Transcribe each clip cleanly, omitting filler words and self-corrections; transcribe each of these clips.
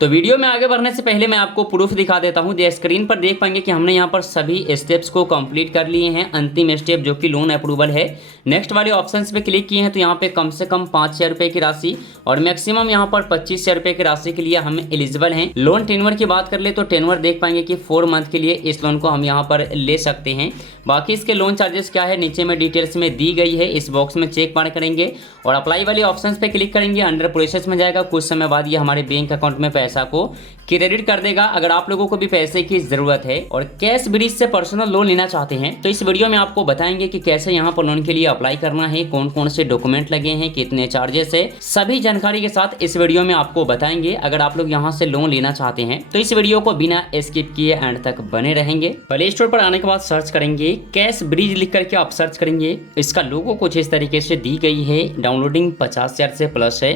तो वीडियो में आगे बढ़ने से पहले मैं आपको प्रूफ दिखा देता हूं। स्क्रीन पर देख पाएंगे कि हमने यहां पर सभी स्टेप्स को कंप्लीट कर लिए हैं। अंतिम स्टेप जो कि लोन अप्रूवल है, नेक्स्ट वाले ऑप्शंस पे क्लिक किए हैं तो यहां पे कम से कम 5,000 रुपये की राशि और मैक्सिमम यहां पर 25,000 रुपये की राशि के लिए हम एलिजिबल हैं। लोन टेनवर की बात कर ले तो टेनवर देख पाएंगे कि 4 मंथ के लिए इस लोन को हम यहाँ पर ले सकते हैं। बाकी इसके लोन चार्जेस क्या है नीचे में डिटेल्स में दी गई है, इस बॉक्स में चेक मार करेंगे और अप्लाई वाले ऑप्शंस पे क्लिक करेंगे। अंडर प्रोसेस में जाएगा, कुछ समय बाद ये हमारे बैंक अकाउंट में पैसा को क्रेडिट कर देगा। अगर आप लोगों को भी पैसे की जरूरत है और कैश ब्रिज से पर्सनल लोन लेना चाहते हैं तो इस वीडियो में आपको बताएंगे कि कैसे यहाँ पर लोन के लिए अप्लाई करना है, कौन कौन से डॉक्यूमेंट लगे हैं, कितने चार्जेस है, सभी जानकारी के साथ इस वीडियो में आपको बताएंगे। अगर आप लोग यहाँ से लोन लेना चाहते हैं तो इस वीडियो को बिना स्किप किए एंड तक बने रहेंगे। प्ले स्टोर पर आने के बाद सर्च करेंगे कैश ब्रिज लिख करके आप सर्च करेंगे। इसका लोगो कुछ इस तरीके से दी गई है। डाउनलोडिंग 50,000 से प्लस है,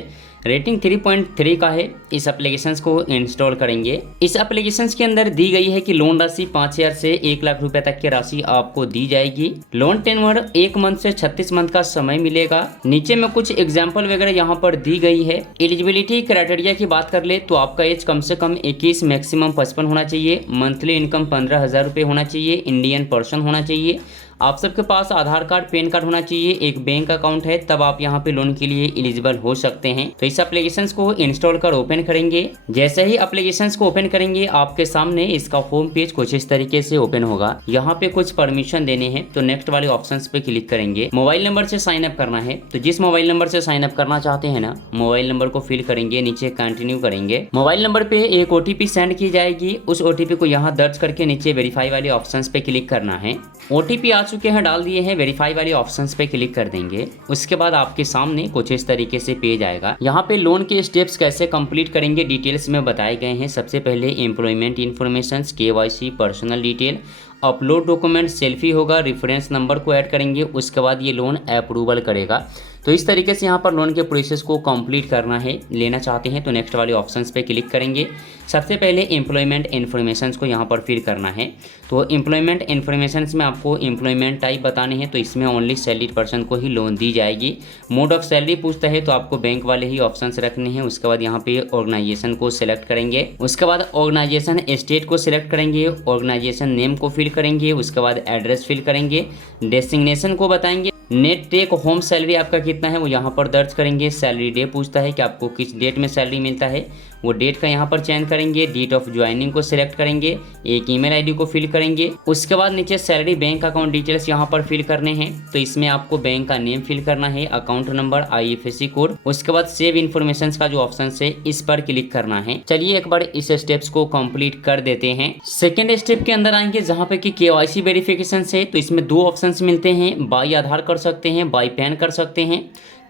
रेटिंग 3.3 का है। इस एप्लीकेशन को इंस्टॉल करेंगे। इस एप्लीकेशन के अंदर दी गई है कि लोन राशि 5,000 से 1 लाख रुपए तक की राशि आपको दी जाएगी। लोन टेन्योर 1 मंथ से 36 मंथ का समय मिलेगा। नीचे में कुछ एग्जाम्पल वगैरह यहाँ पर दी गई है। एलिजिबिलिटी क्राइटेरिया की बात कर ले तो आपका एज कम से कम 21 मैक्सिमम 55 होना चाहिए। मंथली इनकम 15,000 रुपये होना चाहिए। इंडियन पर्सन होना चाहिए। आप सबके पास आधार कार्ड, पैन कार्ड होना चाहिए। एक बैंक अकाउंट है, तब आप यहाँ पे लोन के लिए एलिजिबल हो सकते हैं। तो इस एप्लीकेशन को इंस्टॉल कर ओपन करेंगे। जैसे ही एप्लीकेशन को ओपन करेंगे आपके सामने इसका होम पेज कुछ इस तरीके से ओपन होगा। यहाँ पे कुछ परमिशन देने हैं तो नेक्स्ट वाले ऑप्शन पे क्लिक करेंगे। मोबाइल नंबर से साइन अप करना है तो जिस मोबाइल नंबर से साइन अप करना चाहते हैं ना, मोबाइल नंबर को फिल करेंगे, नीचे कंटिन्यू करेंगे। मोबाइल नंबर पे एक OTP सेंड की जाएगी। उस OTP को यहाँ दर्ज करके नीचे वेरीफाई वाले ऑप्शन पे क्लिक करना है। OTP आ चुके हैं, डाल दिए हैं, वेरीफाई वाले ऑप्शंस पे क्लिक कर देंगे। उसके बाद आपके सामने कुछ इस तरीके से पेज आएगा। यहाँ पे लोन के स्टेप्स कैसे कंप्लीट करेंगे डिटेल्स में बताए गए हैं। सबसे पहले employment information, KYC, personal detail, upload document, selfie होगा, रेफरेंस नंबर को ऐड करेंगे। उसके बाद ये लोन अप्रूवल करेगा। तो इस तरीके से यहाँ पर लोन के प्रोसेस को कंप्लीट करना है। लेना चाहते हैं तो नेक्स्ट वाले ऑप्शंस पे क्लिक करेंगे। सबसे पहले एम्प्लॉयमेंट इन्फॉर्मेशंस को यहाँ पर फिल करना है। तो एम्प्लॉयमेंट इन्फॉर्मेशंस में आपको एम्प्लॉयमेंट टाइप बताने हैं तो इसमें ओनली सैलरीड पर्सन को ही लोन दी जाएगी। मोड ऑफ सैलरी पूछता है तो आपको बैंक वाले ही ऑप्शंस रखने हैं। उसके बाद यहाँ पे ऑर्गेनाइजेशन को सिलेक्ट करेंगे। उसके बाद ऑर्गेनाइजेशन स्टेट को सिलेक्ट करेंगे। ऑर्गेनाइजेशन नेम को फिल करेंगे। उसके बाद एड्रेस फिल करेंगे। डेस्टिनेशन को बताएंगे। नेट टेक होम सैलरी आपका कितना है वो यहाँ पर दर्ज करेंगे। सैलरी डे पूछता है कि आपको किस डेट में सैलरी मिलता है, वो डेट का यहाँ पर चयन करेंगे। डेट ऑफ ज्वाइनिंग को सिलेक्ट करेंगे। एक ईमेल आईडी को फिल करेंगे। उसके बाद नीचे सैलरी बैंक अकाउंट डिटेल्स यहाँ पर फिल करने हैं तो इसमें आपको बैंक का नेम फिल करना है, अकाउंट नंबर, IFSC कोड। उसके बाद सेव इन्फॉर्मेशन का जो ऑप्शन है इस पर क्लिक करना है। चलिए एक बार इस स्टेप्स को कंप्लीट कर देते हैं। सेकेंड स्टेप के अंदर आएंगे जहाँ पे कि KYC वेरिफिकेशन है तो इसमें 2 ऑप्शन मिलते हैं। बाई आधार कर सकते हैं, बाई पैन कर सकते हैं।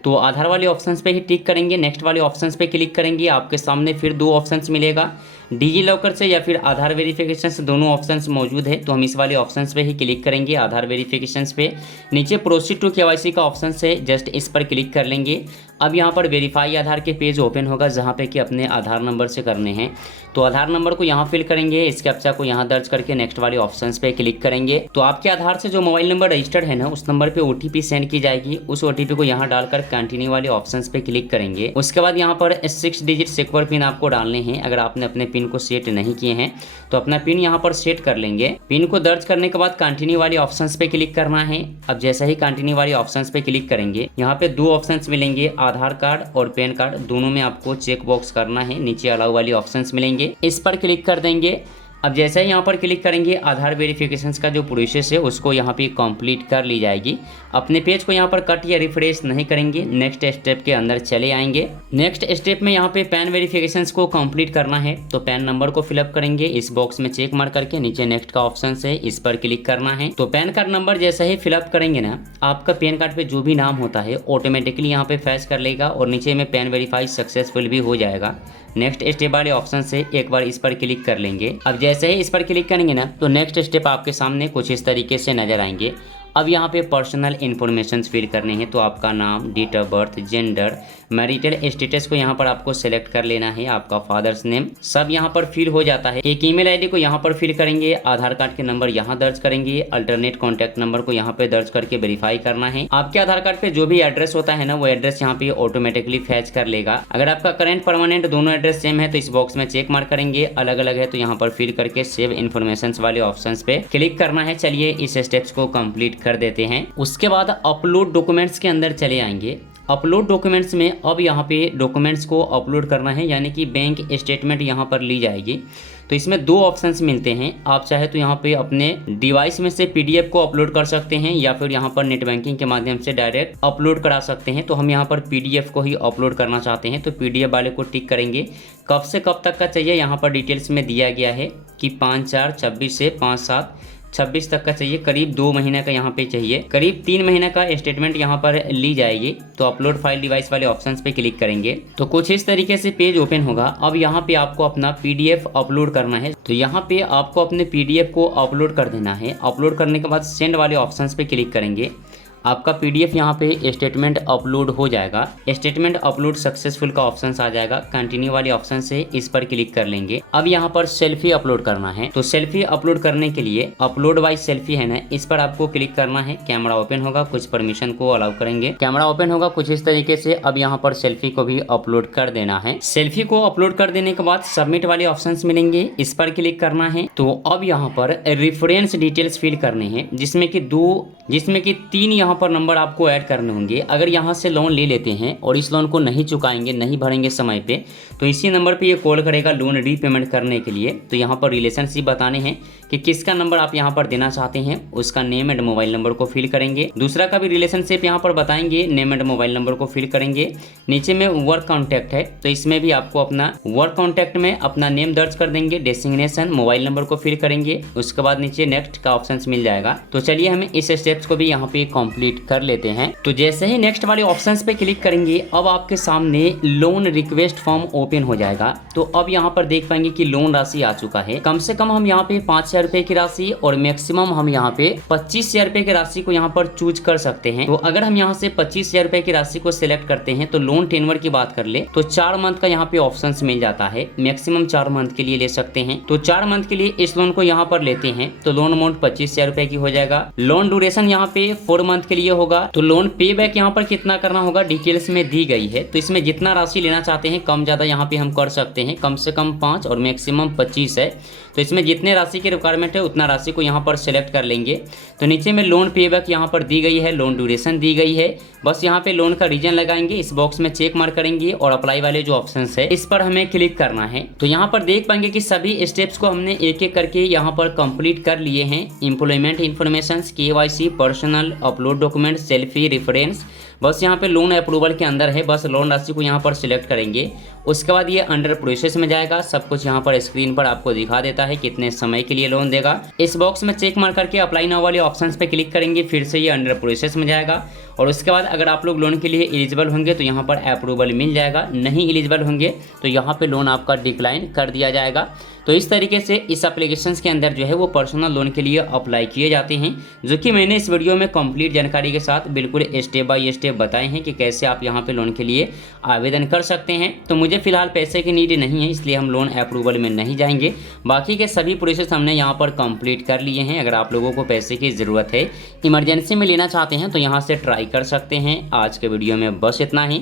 तो आधार वाले ऑप्शंस पे ही टिक करेंगे। नेक्स्ट वाले ऑप्शंस पे क्लिक करेंगे। आपके सामने फिर 2 ऑप्शंस मिलेगा, डिजी लॉकर से या फिर आधार वेरिफिकेशन से। दोनों ऑप्शंस मौजूद है तो हम इस वाले ऑप्शंस पे ही क्लिक करेंगे। आधार वेरिफिकेशन पे नीचे प्रोसीड टू KYC का ऑप्शन है, जस्ट इस पर क्लिक कर लेंगे। अब यहाँ पर वेरीफाई आधार के पेज ओपन होगा जहाँ पे कि अपने आधार नंबर से करने हैं। तो आधार नंबर को यहाँ फिल करेंगे। इस कैप्चा को यहाँ दर्ज करके नेक्स्ट वाले ऑप्शंस पे क्लिक करेंगे। तो आपके आधार से जो मोबाइल नंबर रजिस्टर्ड है ना, उस नंबर पे OTP सेंड की जाएगी। उस OTP को यहाँ डालकर कंटिन्यू वाले ऑप्शंस पे क्लिक करेंगे। उसके बाद यहाँ पर 6 डिजिट सिक्योर पिन आपको डालने हैं। अगर आपने अपने पिन को सेट नहीं किए हैं तो अपना पिन यहाँ पर सेट कर लेंगे। पिन को दर्ज करने के बाद कंटिन्यू वाले ऑप्शंस पे क्लिक करना है। अब जैसा ही कंटिन्यू वाले ऑप्शंस पे क्लिक करेंगे यहाँ पे 2 ऑप्शंस मिलेंगे, आधार कार्ड और पैन कार्ड। दोनों में आपको चेक बॉक्स करना है। नीचे अलाउ वाले ऑप्शंस मिलेंगे, इस पर क्लिक कर देंगे। अब जैसे ही यहाँ पर क्लिक करेंगे आधार वेरिफिकेशन का जो प्रोसेस है उसको यहाँ पे कंप्लीट कर ली जाएगी। अपने पेज को यहाँ पर कट या रिफ्रेश नहीं करेंगे, नेक्स्ट स्टेप के अंदर चले आएंगे। नेक्स्ट स्टेप में यहाँ पे पैन वेरिफिकेशन को कंप्लीट करना है तो पैन नंबर को फिलअप करेंगे। इस बॉक्स में चेक मार करके नीचे नेक्स्ट का ऑप्शन है, इस पर क्लिक करना है। तो पैन कार्ड नंबर जैसा ही फिलअप करेंगे ना, आपका पैन कार्ड पे जो भी नाम होता है ऑटोमेटिकली यहाँ पे फैच कर लेगा और नीचे में पैन वेरीफाई सक्सेसफुल भी हो जाएगा। नेक्स्ट स्टेप वाले ऑप्शन से एक बार इस पर क्लिक कर लेंगे। अब जैसे ही इस पर क्लिक करेंगे ना तो नेक्स्ट स्टेप आपके सामने कुछ इस तरीके से नजर आएंगे। अब यहाँ पे पर्सनल इन्फॉर्मेशन फिल करने हैं तो आपका नाम, date of birth, gender, marital status को यहाँ पर आपको सेलेक्ट कर लेना है, आपका फादर्स नेम सब यहाँ पर फिल हो जाता है। एक ईमेल आईडी को यहाँ पर फिल करेंगे, आधार कार्ड के नंबर यहाँ दर्ज करेंगे, अल्टरनेट कॉन्टैक्ट नंबर को यहाँ पे दर्ज करके वेरीफाई करना है। आपके आधार कार्ड पे जो भी एड्रेस होता है ना, वो एड्रेस यहाँ पे ऑटोमेटिकली फैच कर लेगा। अगर आपका करंट परमानेंट दोनों एड्रेस सेम है तो इस बॉक्स में चेक मार्क करेंगे, अलग अलग है तो यहाँ पर फिल करके सेव इन्फॉर्मेशन वाले ऑप्शंस पे क्लिक करना है। चलिए इस स्टेप्स को कंप्लीट कर देते हैं। उसके बाद अपलोड डॉक्यूमेंट्स के अंदर चले आएंगे। अपलोड डॉक्यूमेंट्स में अब यहाँ पे डॉक्यूमेंट्स को अपलोड करना है, यानी कि बैंक स्टेटमेंट यहाँ पर ली जाएगी। तो इसमें दो ऑप्शंस मिलते हैं, आप चाहे तो यहाँ पे अपने डिवाइस में से पीडीएफ को अपलोड कर सकते हैं या फिर यहाँ पर नेट बैंकिंग के माध्यम से डायरेक्ट अपलोड करा सकते हैं। तो हम यहाँ पर पीडीएफ को ही अपलोड करना चाहते हैं, तो पीडीएफ वाले को टिक करेंगे। कब से कब तक का चाहिए यहाँ पर डिटेल्स में दिया गया है कि 5/4/26 से 5/7/26 तक का चाहिए। करीब 2 महीने का यहाँ पे चाहिए, करीब 3 महीने का स्टेटमेंट यहाँ पर ली जाएगी। तो अपलोड फाइल डिवाइस वाले ऑप्शंस पे क्लिक करेंगे तो कुछ इस तरीके से पेज ओपन होगा। अब यहाँ पे आपको अपना पीडीएफ अपलोड करना है, तो यहाँ पे आपको अपने पीडीएफ को अपलोड कर देना है। अपलोड करने के बाद सेंड वाले ऑप्शंस पे क्लिक करेंगे, आपका पीडीएफ यहाँ पे स्टेटमेंट अपलोड हो जाएगा। स्टेटमेंट अपलोड सक्सेसफुल का ऑप्शन आ जाएगा, कंटिन्यू वाले ऑप्शन से इस पर क्लिक कर लेंगे। अब यहाँ पर सेल्फी अपलोड करना है, तो सेल्फी अपलोड करने के लिए अपलोड बाय सेल्फी है ना, इस पर आपको क्लिक करना है। कैमरा ओपन होगा, कुछ परमिशन को अलाउ करेंगे, कैमरा ओपन होगा कुछ इस तरीके से। अब यहाँ पर सेल्फी को भी अपलोड कर देना है। सेल्फी को अपलोड कर देने के बाद सबमिट वाले ऑप्शन मिलेंगे, इस पर क्लिक करना है। तो अब यहाँ पर रेफरेंस डिटेल्स फिल करने हैं, जिसमें कि 3 यहाँ पर नंबर आपको ऐड करने होंगे। अगर यहाँ से लोन ले लेते हैं और इस लोन को नहीं चुकाएंगे, नहीं भरेंगे समय पे, तो इसी नंबर पे ये कॉल करेगा लोन रीपेमेंट करने के लिए। तो यहाँ पर रिलेशनशिप बताने हैं कि किसका नंबर आप यहाँ पर देना चाहते हैं, उसका नेम एंड मोबाइल नंबर को फिल करेंगे। दूसरा का भी रिलेशनशिप यहाँ पर बताएंगे, नेम एंड मोबाइल नंबर को फिल करेंगे। नीचे में वर्क कॉन्टैक्ट है, तो इसमें भी आपको अपना वर्क कॉन्टैक्ट में अपना नेम दर्ज कर देंगे, डेसिग्नेशन, मोबाइल नंबर को फिल करेंगे। उसके बाद नीचे नेक्स्ट का ऑप्शन मिल जाएगा। तो चलिए हमें इस स्टेप्स को भी यहाँ पे कंप्लीट कर लेते हैं। तो जैसे ही नेक्स्ट वाले ऑप्शंस पे क्लिक करेंगे, अब आपके सामने लोन रिक्वेस्ट फॉर्म ओपन हो जाएगा। तो अब यहाँ पर देख पाएंगे कि लोन राशि आ चुका है। कम से कम हम यहाँ पे 5,000 रुपए की राशि और मैक्सिमम हम यहाँ पे 25,000 रुपए की राशि को यहाँ पर चूज कर सकते हैं। तो अगर हम यहाँ से 25,000 रुपए की राशि को सिलेक्ट करते हैं, तो लोन टेन्योर की बात कर ले तो 4 मंथ का यहाँ पे ऑप्शन मिल जाता है। मैक्सिमम 4 मंथ के लिए ले सकते हैं। तो 4 मंथ के लिए इस लोन को यहाँ पर लेते हैं तो लोन अमाउंट 25,000 रुपए की हो जाएगा। लोन ड्यूरेशन यहाँ पे 4 मंथ के लिए होगा। तो लोन पे बैक यहाँ पर कितना करना होगा डिटेल्स में दी गई है। तो इसमें जितना राशि लेना चाहते हैं, कम ज़्यादा यहाँ पे हम कर सकते हैं। कम से कम 5 और मैक्सिमम 25 है। तो इसमें जितने राशि की रिक्वायरमेंट है उतना राशि को यहाँ पर सेलेक्ट कर लेंगे। तो नीचे में लोन पे बैक यहाँ पर दी गई है, लोन ड्यूरेशन दी गई है। बस यहाँ पे लोन का रीजन लगाएंगे, इस बॉक्स में चेक मार्क करेंगे और अप्लाई वाले जो ऑप्शन है इस पर हमें क्लिक करना है। तो यहाँ पर देख पाएंगे कि सभी स्टेप्स को हमने एक एक करके यहाँ पर कंप्लीट कर लिए हैं। Employment information, KYC, personal, upload document, selfie, reference, बस यहाँ पे लोन अप्रूवल के अंदर है। बस लोन राशि को यहाँ पर सिलेक्ट करेंगे। उसके बाद ये अंडर प्रोसेस में जाएगा। सब कुछ यहाँ पर स्क्रीन पर आपको दिखा देता है कितने समय के लिए लोन देगा। इस बॉक्स में चेक मार्क करके अप्लाई नाउ वाले ऑप्शंस पे क्लिक करेंगे, फिर से ये अंडर प्रोसेस में जाएगा। और उसके बाद अगर आप लोग लोन के लिए एलिजिबल होंगे तो यहाँ पर अप्रूवल मिल जाएगा, नहीं एलिजिबल होंगे तो यहाँ पे लोन आपका डिक्लाइन कर दिया जाएगा। तो इस तरीके से इस एप्लीकेशंस के अंदर जो है वो पर्सनल लोन के लिए अप्लाई किए जाते हैं, जो कि मैंने इस वीडियो में कंप्लीट जानकारी के साथ बिल्कुल स्टेप बाय स्टेप बताए हैं कि कैसे आप यहाँ पे लोन के लिए आवेदन कर सकते हैं। तो मुझे फिलहाल पैसे की नीड नहीं है, इसलिए हम लोन अप्रूवल में नहीं जाएंगे। बाकी के सभी प्रोसेस हमने यहाँ पर कंप्लीट कर लिए हैं। अगर आप लोगों को पैसे की ज़रूरत है, इमरजेंसी में लेना चाहते हैं तो यहाँ से ट्राई कर सकते हैं। आज के वीडियो में बस इतना ही।